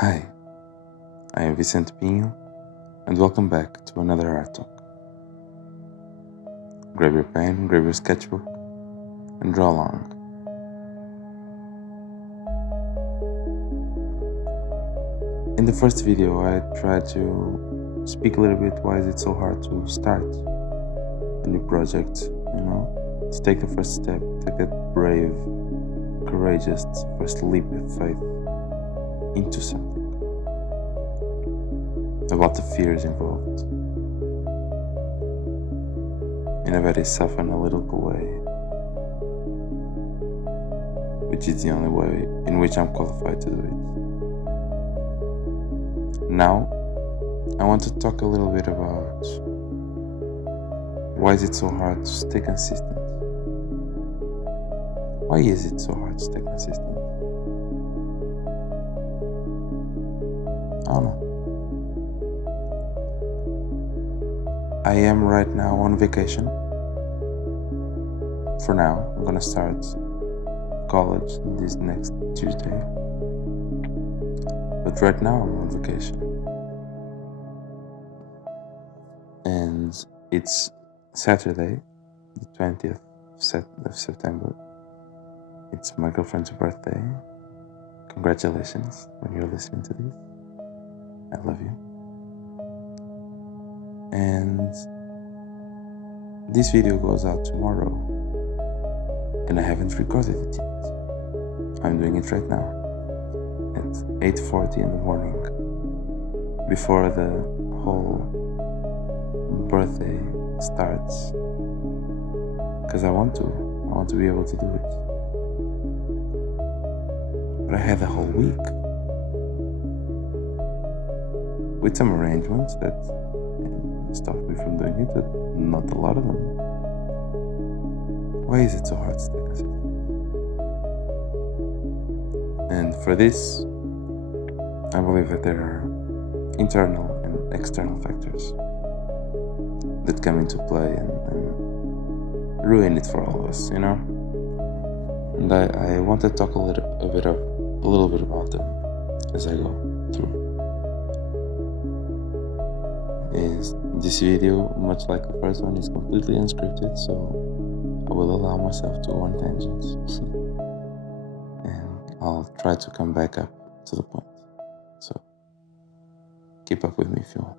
Hi, I am Vicente Pinho, and welcome back to another Art Talk. Grab your pen, grab your sketchbook, and draw along. In the first video, I tried to speak a little bit why is it so hard to start a new project, to take the first step, take that brave, courageous first leap of faith into something. About the fears involved in a very self-analytical way, which is the only way in which I'm qualified to do it. Now, I want to talk a little bit about why is it so hard to stay consistent? Why is it so hard to stay consistent? I don't know. I am right now on vacation. For now, I'm gonna start college this next Tuesday. But right now I'm on vacation. And it's Saturday, the 20th of September. It's my girlfriend's birthday. Congratulations when you're listening to this. I love you. And this video goes out tomorrow, and I haven't recorded it yet. I'm doing it right now at 8:40 in the morning, before the whole birthday starts, because I want to be able to do it. But I had the whole week with some arrangements that stopped me from doing it, but not a lot of them. Why is it so hard to stay consistent? And for this, I believe that there are internal and external factors that come into play and ruin it for all of us, And I want to talk a little bit about them as I go through. This video, much like the first one, is completely unscripted, so I will allow myself to go on tangents and I'll try to come back up to the point. So keep up with me if you want,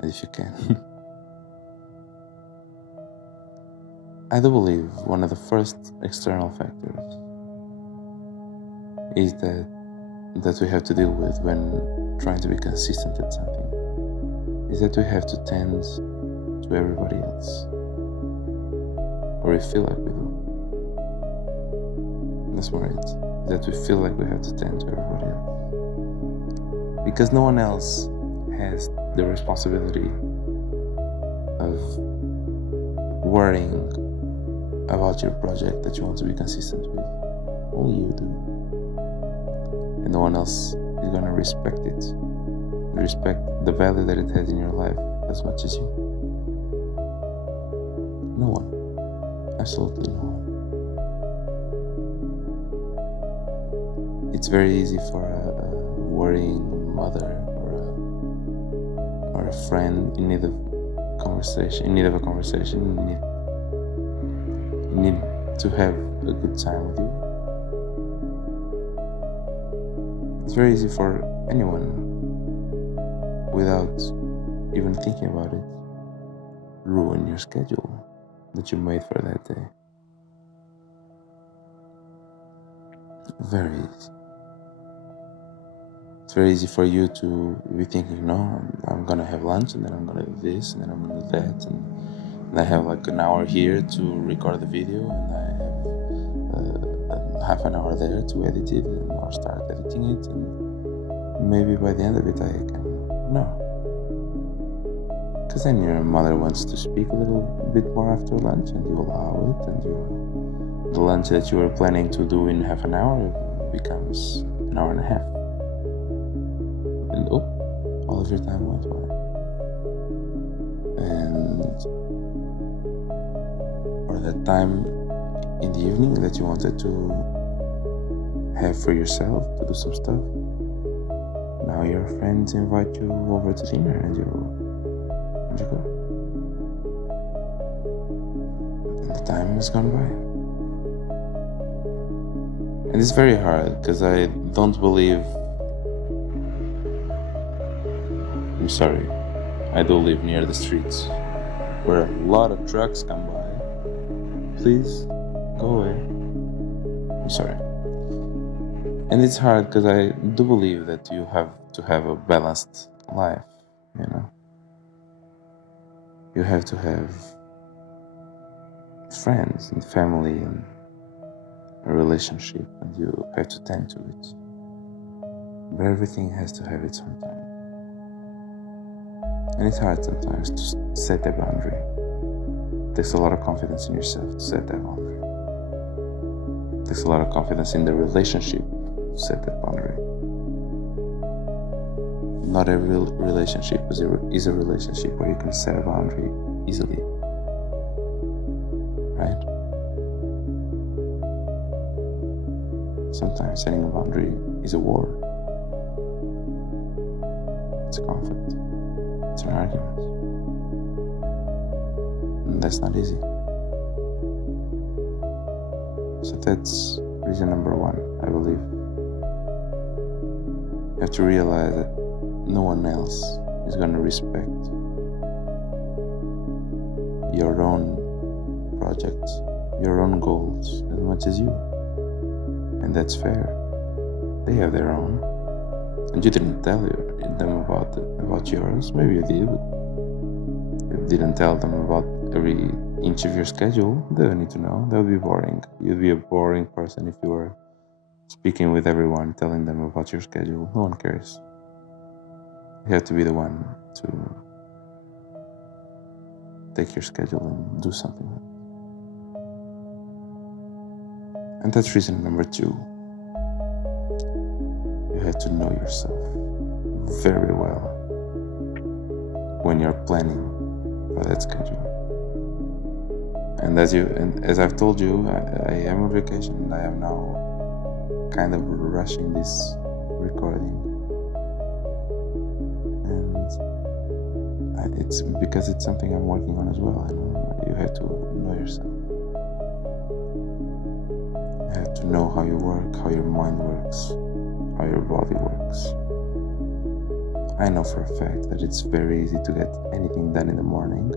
and if you can. I do believe one of the first external factors is that we have to deal with when trying to be consistent at something, is that we have to tend to everybody else, or we feel like we do. That's more it, that we feel like we have to tend to everybody else, because no one else has the responsibility of worrying about your project that you want to be consistent with. Only you do. And no one else is going to respect the value that it has in your life as much as you. No one. Absolutely no one. It's very easy for a worrying mother or a friend in need of a conversation, you need to have a good time with you. It's very easy for anyone, without even thinking about it, ruin your schedule that you made for that day. Very easy. It's very easy for you to be thinking, no, I'm gonna have lunch, and then I'm gonna do this, and then I'm gonna do that, and I have like an hour here to record the video, and I have half an hour there to edit it, and I'll start editing it, and maybe by the end of it I can. No. Because then your mother wants to speak a little bit more after lunch, and you allow it, and the lunch that you were planning to do in half an hour becomes an hour and a half. And all of your time went by. Or that time in the evening that you wanted to have for yourself to do some stuff. Now your friends invite you over to dinner and you go. And the time has gone by. And it's very hard because I don't believe... I'm sorry, I do live near the streets where a lot of trucks come by. Please, go away. I'm sorry. And it's hard because I do believe that you have to have a balanced life, you know. You have to have friends and family and a relationship, and you have to tend to it. But everything has to have its own time. And it's hard sometimes to set that boundary. It takes a lot of confidence in yourself to set that boundary. It takes a lot of confidence in the relationship to set that boundary. Not every relationship is a relationship where you can set a boundary easily. Right? Sometimes setting a boundary is a war. It's a conflict. It's an argument. And that's not easy. So that's reason number one, I believe. You have to realize that no one else is going to respect your own projects, your own goals as much as you. And that's fair. They have their own. And you didn't tell them about yours. Maybe you did, but you didn't tell them about every inch of your schedule. They don't need to know. That would be boring. You'd be a boring person if you were speaking with everyone, telling them about your schedule. No one cares. You have to be the one to take your schedule and do something with it. And that's reason number two. You have to know yourself very well when you're planning for that schedule. And as I've told you, I am on vacation and I am now kind of rushing this recording. And it's because it's something I'm working on as well. And you have to know yourself. You have to know how you work, how your mind works, how your body works. I know for a fact that it's very easy to get anything done in the morning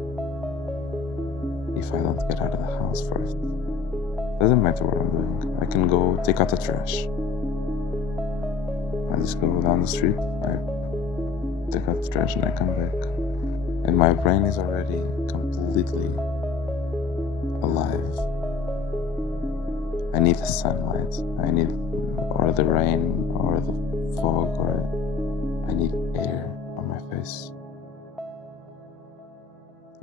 if I don't get out of the house first. Doesn't matter what I'm doing. I can go take out the trash. I just go down the street, I take out the trash and I come back. And my brain is already completely alive. I need the sunlight, or the rain, or the fog, or I need air on my face.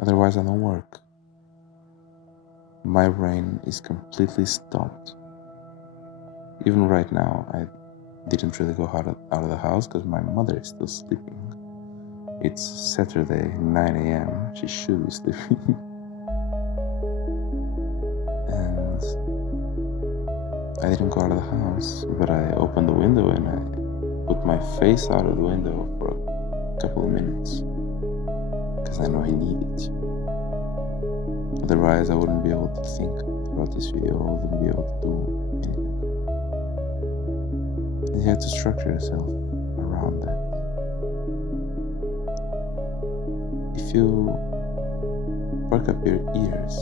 Otherwise I don't work. My brain is completely stopped. Even right now, I didn't really go out of the house because my mother is still sleeping. It's Saturday, 9 a.m. She should be sleeping. And I didn't go out of the house, but I opened the window and I put my face out of the window for a couple of minutes because I know I need it. Otherwise, I wouldn't be able to think about this video. I wouldn't be able to do anything. And you have to structure yourself around that. If you perk up your ears,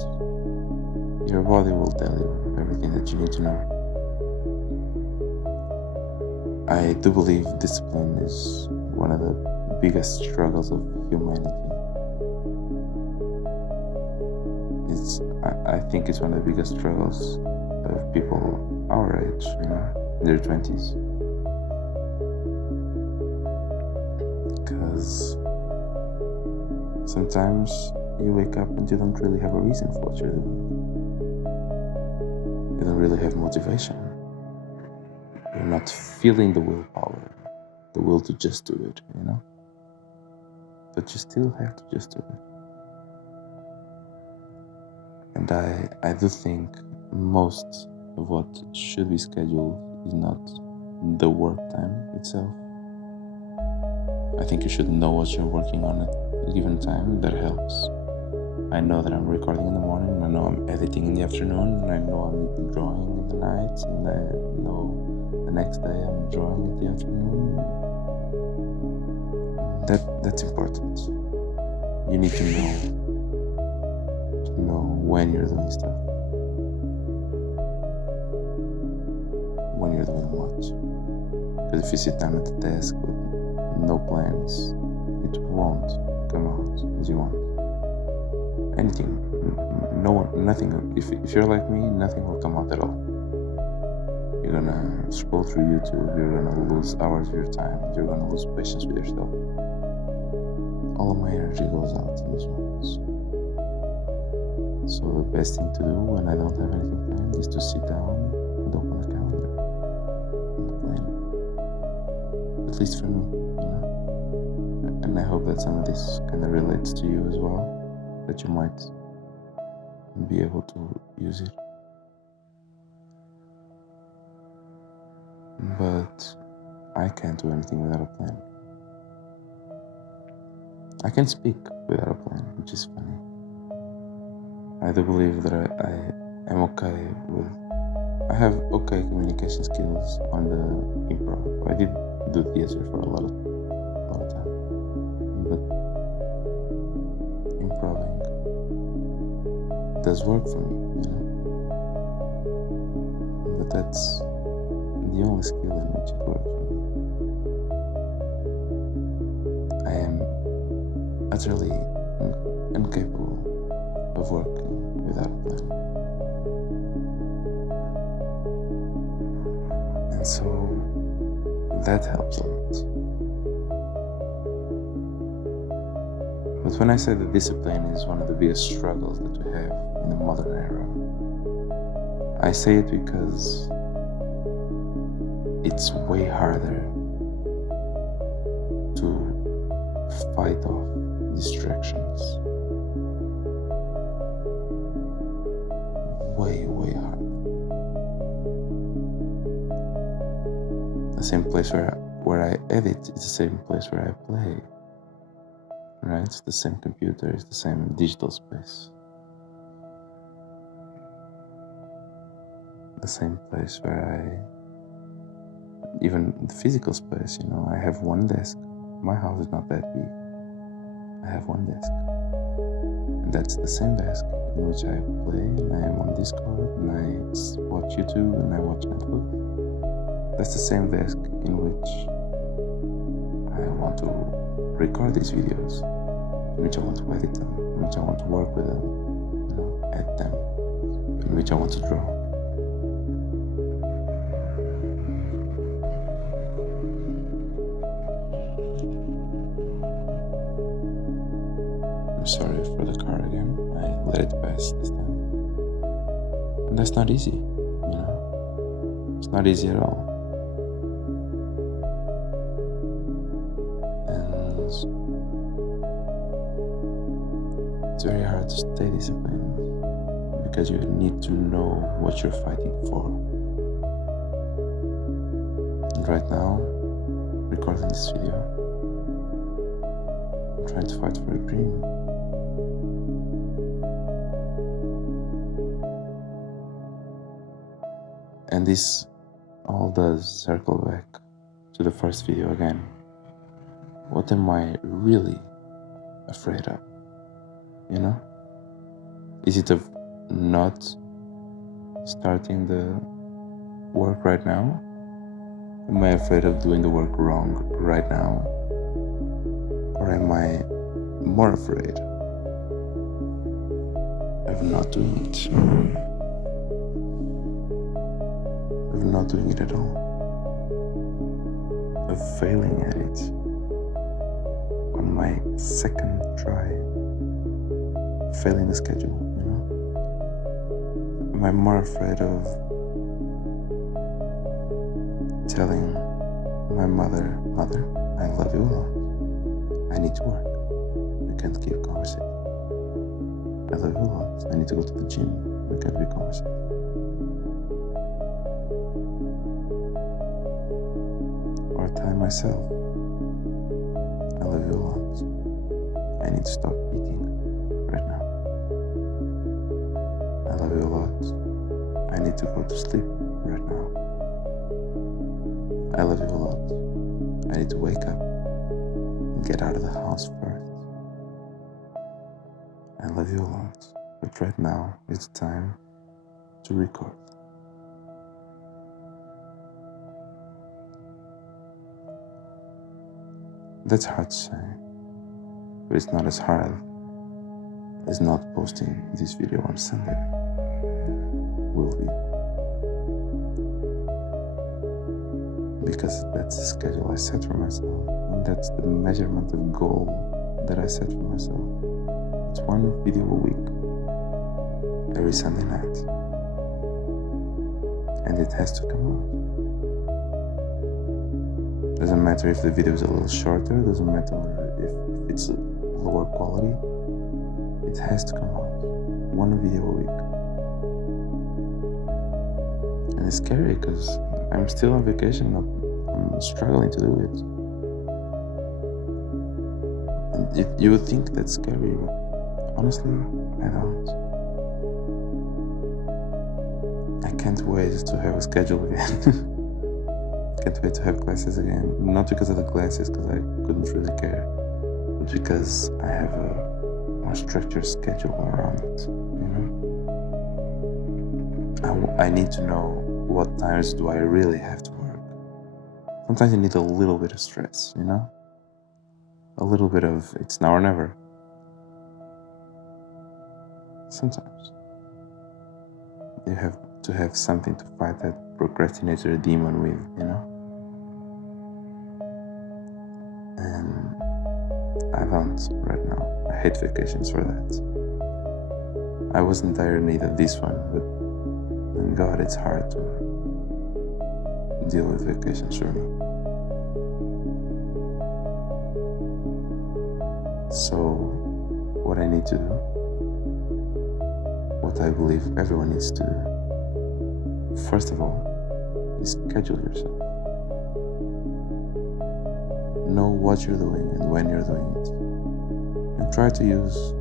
your body will tell you everything that you need to know. I do believe discipline is one of the biggest struggles of humanity. I think it's one of the biggest struggles of people our age, in their 20s. Because sometimes you wake up and you don't really have a reason for what you're doing. You don't really have motivation. You're not feeling the willpower, the will to just do it, But you still have to just do it. And I do think most of what should be scheduled is not the work time itself. I think you should know what you're working on at a given time. That helps. I know that I'm recording in the morning, I know I'm editing in the afternoon, and I know I'm drawing in the night, and I know the next day I'm drawing in the afternoon. That's important. You need to know when you're doing stuff. When you're doing what. Because if you sit down at the desk with no plans, it won't come out as you want. Anything, nothing. If you're like me, nothing will come out at all. You're gonna scroll through YouTube, you're gonna lose hours of your time, you're gonna lose patience with yourself. All of my energy goes out in those moments. So the best thing to do when I don't have anything planned is to sit down and open a calendar and plan. At least for me, And I hope that some of this kind of relates to you as well, that you might be able to use it. But I can't do anything without a plan. I can speak without a plan, which is funny. I do believe that I am okay with... I have okay communication skills on the improv. I did do theater for a lot of time. But improving does work for me, But that's the only skill in which it works for me. I am utterly incapable of working without a plan. And so that helps a lot. But when I say that discipline is one of the biggest struggles that we have in the modern era, I say it because it's way harder to fight off distractions. Way harder. The same place where I edit is the same place where I play. Right? It's the same computer, it's the same digital space. The same place where even the physical space, I have one desk. My house is not that big. I have one desk. And that's the same desk in which I play, and I am on Discord, and I watch YouTube, and I watch Netflix. That's the same desk in which I want to record these videos, in which I want to edit them, in which I want to work with them, edit them, in which I want to draw. I'm sorry for the car again. I let it pass this time. And that's not easy, It's not easy at all. And it's very hard to stay disciplined because you need to know what you're fighting for. And right now, recording this video, I'm trying to fight for a dream. And this all does circle back to the first video again. What am I really afraid of? Is it of not starting the work right now? Am I afraid of doing the work wrong right now? Or am I more afraid of not doing it? Of not doing it at all. Of failing at it on my second try. Failing the schedule, Am I more afraid of telling my mother, I love you a lot. I need to work. We can't keep conversating. I love you a lot. I need to go to the gym. We can't be conversating. Or telling myself, I love you a lot. I need to stop eating right now. I love you a lot. I need to go to sleep right now. I love you a lot. I need to wake up and get out of the house first. I love you a lot, but right now it's time to record. That's hard to say, but it's not as hard as not posting this video on Sunday will be. Because that's the schedule I set for myself, and that's the measurement of goal that I set for myself. It's one video a week, every Sunday night, and it has to come out. Doesn't matter if the video is a little shorter, doesn't matter if it's a lower quality, it has to come out. One video a week. And it's scary because I'm still on vacation, I'm struggling to do it. And you would think that's scary, but honestly, I don't. I can't wait to have a schedule again. Can't wait to have classes again. Not because of the classes, because I couldn't really care, but because I have a more structured schedule around it, I need to know what times do I really have to work. Sometimes you need a little bit of stress, a little bit of it's now or never. Sometimes you have to have something to fight that procrastinator demon with, And I don't right now. I hate vacations for that. I was in dire need of this one, but thank God it's hard to deal with vacations for me. So, what I need to do, what I believe everyone needs to do, first of all, is schedule yourself. Know what you're doing and when you're doing it. And try to use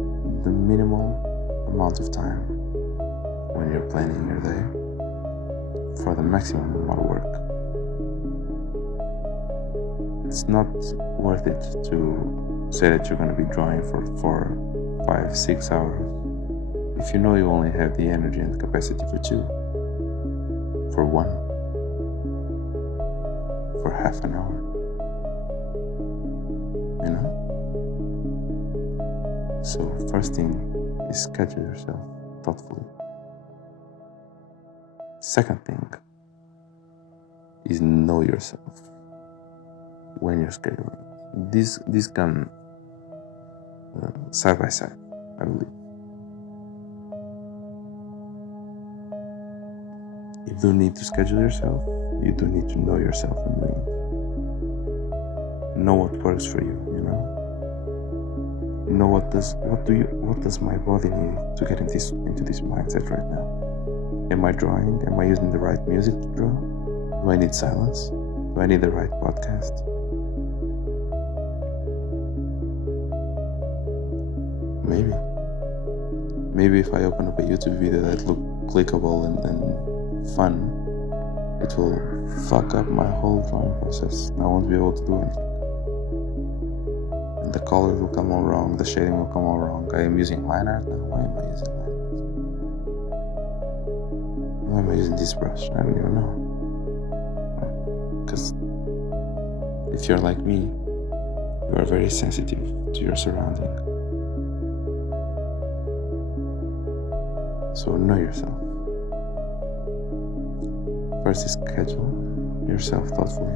the minimal amount of time when you're planning your day for the maximum amount of work. It's not worth it to say that you're going to be drawing for 4, 5, 6 hours if you know you only have the energy and capacity for 2, for 1, for half an hour. So first thing is schedule yourself thoughtfully. Second thing is know yourself when you're scheduling. These come side by side, I believe. You do need to schedule yourself. You do need to know yourself in doing it. Know what works for you, Know what does my body need to get into this mindset right now? Am I drawing? Am I using the right music to draw? Do I need silence? Do I need the right podcast? Maybe if I open up a YouTube video that looks clickable and fun, it will fuck up my whole drawing process and I won't be able to do anything. The colors will come all wrong, the shading will come all wrong. I am using line art now. Why am I using line art? Why am I using this brush? I don't even know. Because if you're like me, you are very sensitive to your surrounding. So know yourself. First is schedule yourself thoughtfully.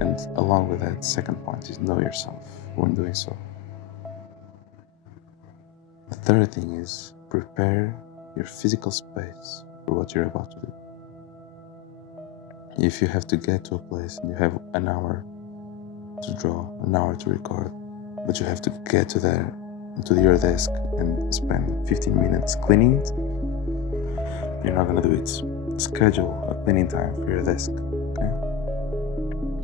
And along with that, second point is know yourself when doing so. The third thing is prepare your physical space for what you're about to do. If you have to get to a place and you have an hour to draw, an hour to record, but you have to get to your desk and spend 15 minutes cleaning it, you're not gonna do it. Schedule a cleaning time for your desk, okay?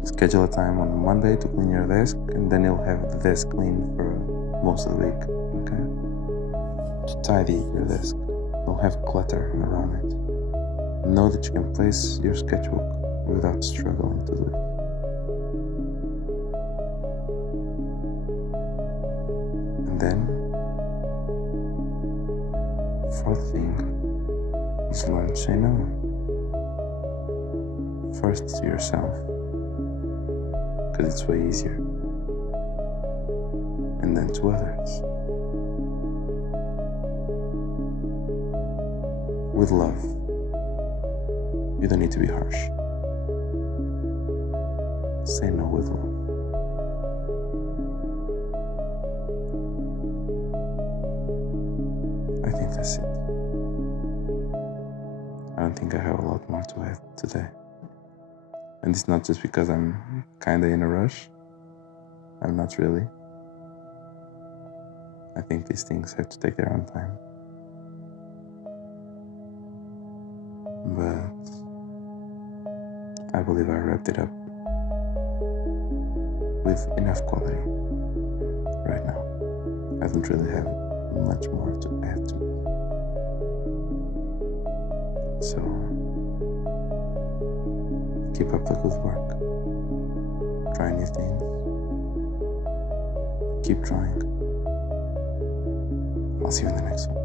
Schedule a time on Monday to clean your desk, and then you'll have the desk clean for most of the week. Okay? To tidy your desk. Don't have clutter around it. Know that you can place your sketchbook without struggling to do it. And then, fourth thing is learn to say no. First to yourself, because it's way easier, and then to others. With love. You don't need to be harsh. Say no with love. I think that's it. I don't think I have a lot more to add today. And it's not just because I'm kinda in a rush. I'm not really. I think these things have to take their own time. But I believe I wrapped it up with enough quality right now. I don't really have much more to add to it. So keep up the good work. Try new things. Keep trying. I'll see you in the next one.